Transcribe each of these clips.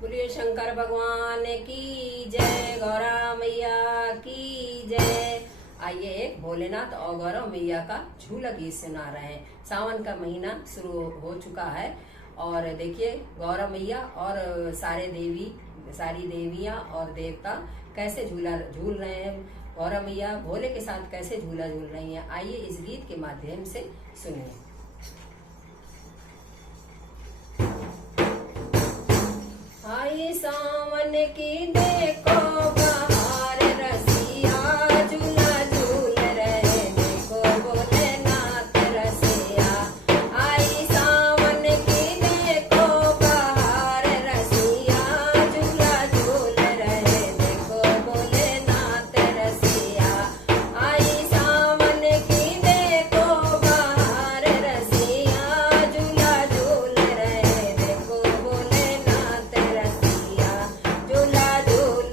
बोलिए शंकर भगवान की जय, गौरा मैया की जय। आइए एक भोलेनाथ और गौरा मैया का झूला गीत सुना रहे हैं। सावन का महीना शुरू हो चुका है और देखिए गौरा मैया और सारी देवियां और देवता कैसे झूला झूल रहे हैं। गौरा मैया भोले के साथ कैसे झूला झूल रही हैं। आइए इस गीत के माध्यम से सुनिए। आई सावन की देखो बहार, रसिया झूला झूल रहे देखो भोलेनाथ रसिया। आई सावन की देखो बहार, रसिया झूला झूल रहे देखो भोलेनाथ रसिया। आई सावन की देखो बहार, रसिया झूला झूल रहे देखो भोलेनाथ रसिया। झूला झूल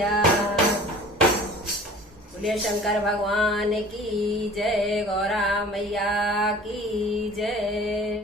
मैया। बोलिए शंकर भगवान की जय, गौरा मैया की जय।